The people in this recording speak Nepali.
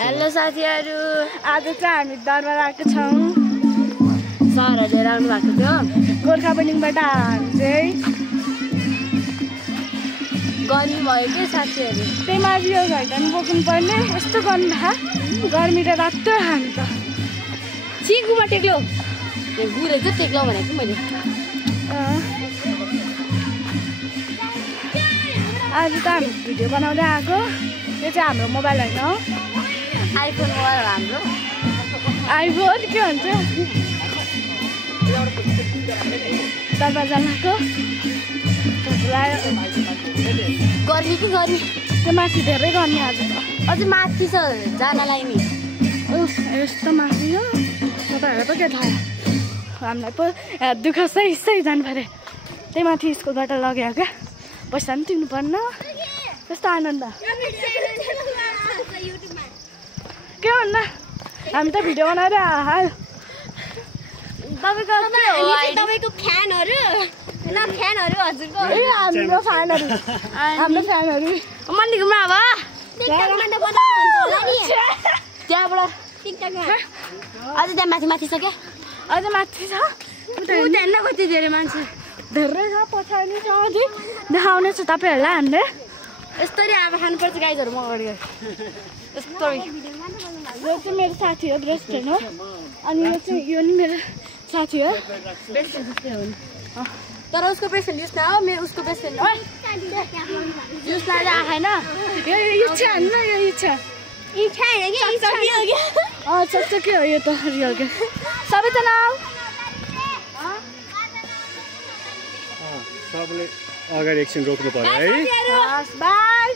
हेलो साथीहरु, आज चाहिँ हामी दरबार आएको छौँ। सरहरूले लिएर आउनु भएको थियो। गोर्खा बनिङबाट हामी चाहिँ गर्मी भयो के साथीहरु। त्यही माथि यो घैटान बोक्नु पर्ने। यस्तो गर्नु थाहा गर्मी त रातो हामी त चिकुमा टेक्लो गुरे चाहिँ टेक्लो भनेको मैले। आज त हामी भिडियो बनाउँदै आएको। यो चाहिँ हाम्रो मोबाइल होइन, आइफोन मोबाइल हो हाम्रो। आइफोन के भन्छ दरबार जानको गर्मी कि गर्मी त्यो माथि धेरै गर्मी आज त। अझै माथि छ जानलाई नि। यस्तो माथि हो तपाईँहरू त के थाहा, हामीलाई पो दुःख सही जानु पऱ्यो। त्यही माथि स्कुलबाट लग्यो क्या, पैसा पनि तिर्नु पर्न। कस्तो आनन्द के भन्दा हामी त भिडियो बनाएर हाल। तपाईको फ्यानहरु न फ्यानहरु हजुरको ए हाम्रो फ्यानहरु मन्दिरमा अब टिकटकमा त बनाउनुहुन्छ होला नि। त्यहाँबाट टिकटकमा अझ त्यहाँ माथि छ के, अझ माथि छ। उता कति धेरै मान्छे धेरै छ, पछाडि छ अझै देखाउने छ तपाईँहरूलाई हामीले। यस्तरी अब खानुपर्छ गाइजहरू। म अगाडि यस्तरी यो चाहिँ मेरो साथी हो, बेस्ट फ्रेन्ड हो। अनि यो नि मेरो साथी हो, बेस्ट फ्रेन्ड जस्तै हो नि। तर उसको बेस्ट फ्रेन्ड युस न हो, मेरो उसको बेस्ट फ्रेन्ड हो। युसलाई चाहिँ आएन। यो इच्छा होइन, यो इच्छा होइन कि इच्छा हो कि सच्चै के हो यो त रियल के। सबैजना सबले अगाडि एकछिन रोक्नु पर्यो है। बाई।